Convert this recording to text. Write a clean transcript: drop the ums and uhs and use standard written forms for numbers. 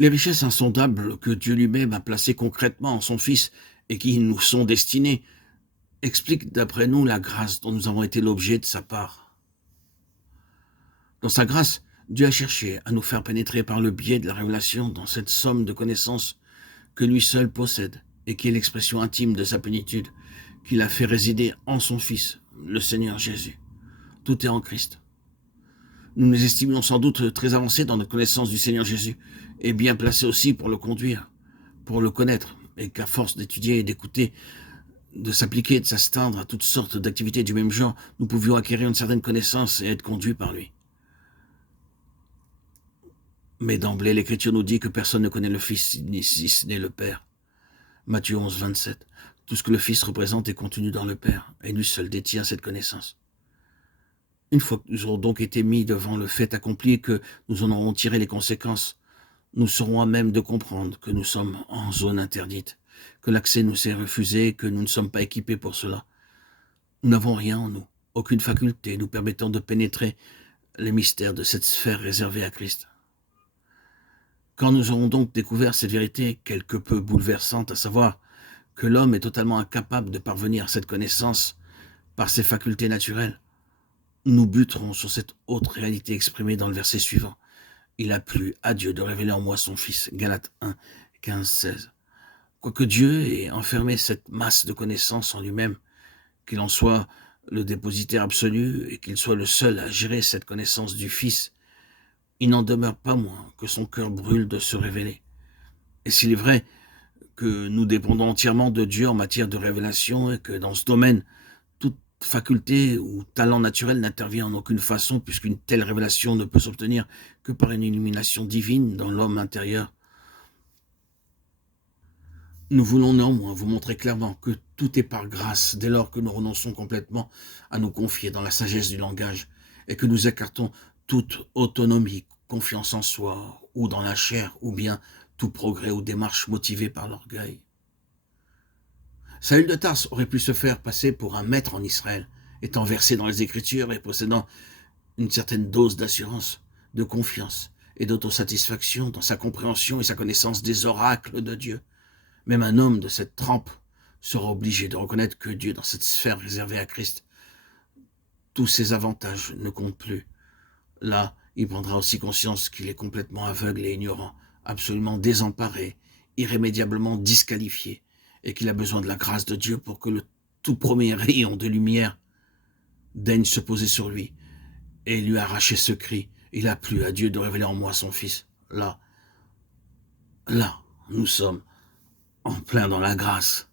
Les richesses insondables que Dieu lui-même a placées concrètement en son Fils et qui nous sont destinées expliquent d'après nous la grâce dont nous avons été l'objet de sa part. Dans sa grâce, Dieu a cherché à nous faire pénétrer par le biais de la révélation dans cette somme de connaissances que lui seul possède et qui est l'expression intime de sa plénitude, qu'il a fait résider en son Fils, le Seigneur Jésus. Tout est en Christ. Nous nous estimions sans doute très avancés dans notre connaissance du Seigneur Jésus et bien placés aussi pour le conduire, pour le connaître, et qu'à force d'étudier et d'écouter, de s'appliquer et de s'astreindre à toutes sortes d'activités du même genre, nous pouvions acquérir une certaine connaissance et être conduits par lui. Mais d'emblée, l'Écriture nous dit que personne ne connaît le Fils si ce n'est le Père. Matthieu 11, 27. Tout ce que le Fils représente est contenu dans le Père, et lui seul détient cette connaissance. Une fois que nous aurons donc été mis devant le fait accompli et que nous en aurons tiré les conséquences, nous serons à même de comprendre que nous sommes en zone interdite, que l'accès nous est refusé et que nous ne sommes pas équipés pour cela. Nous n'avons rien en nous, aucune faculté nous permettant de pénétrer les mystères de cette sphère réservée à Christ. Quand nous aurons donc découvert cette vérité quelque peu bouleversante, à savoir que l'homme est totalement incapable de parvenir à cette connaissance par ses facultés naturelles, nous buterons sur cette autre réalité exprimée dans le verset suivant. Il a plu à Dieu de révéler en moi son Fils. Galates 1, 15, 16. Quoique Dieu ait enfermé cette masse de connaissances en lui-même, qu'il en soit le dépositaire absolu et qu'il soit le seul à gérer cette connaissance du Fils, il n'en demeure pas moins que son cœur brûle de se révéler. Et s'il est vrai que nous dépendons entièrement de Dieu en matière de révélation et que dans ce domaine, toute faculté ou talent naturel n'intervient en aucune façon puisqu'une telle révélation ne peut s'obtenir que par une illumination divine dans l'homme intérieur, nous voulons néanmoins vous montrer clairement que tout est par grâce dès lors que nous renonçons complètement à nous confier dans la sagesse du langage et que nous écartons toute autonomie, confiance en soi ou dans la chair ou bien tout progrès ou démarche motivée par l'orgueil. Saül de Tarse aurait pu se faire passer pour un maître en Israël, étant versé dans les Écritures et possédant une certaine dose d'assurance, de confiance et d'autosatisfaction dans sa compréhension et sa connaissance des oracles de Dieu. Même un homme de cette trempe sera obligé de reconnaître que Dieu, dans cette sphère réservée à Christ, tous ses avantages ne comptent plus. Là, il prendra aussi conscience qu'il est complètement aveugle et ignorant, absolument désemparé, irrémédiablement disqualifié, et qu'il a besoin de la grâce de Dieu pour que le tout premier rayon de lumière daigne se poser sur lui et lui arracher ce cri. Il a plu à Dieu de révéler en moi son Fils. Là, nous sommes en plein dans la grâce.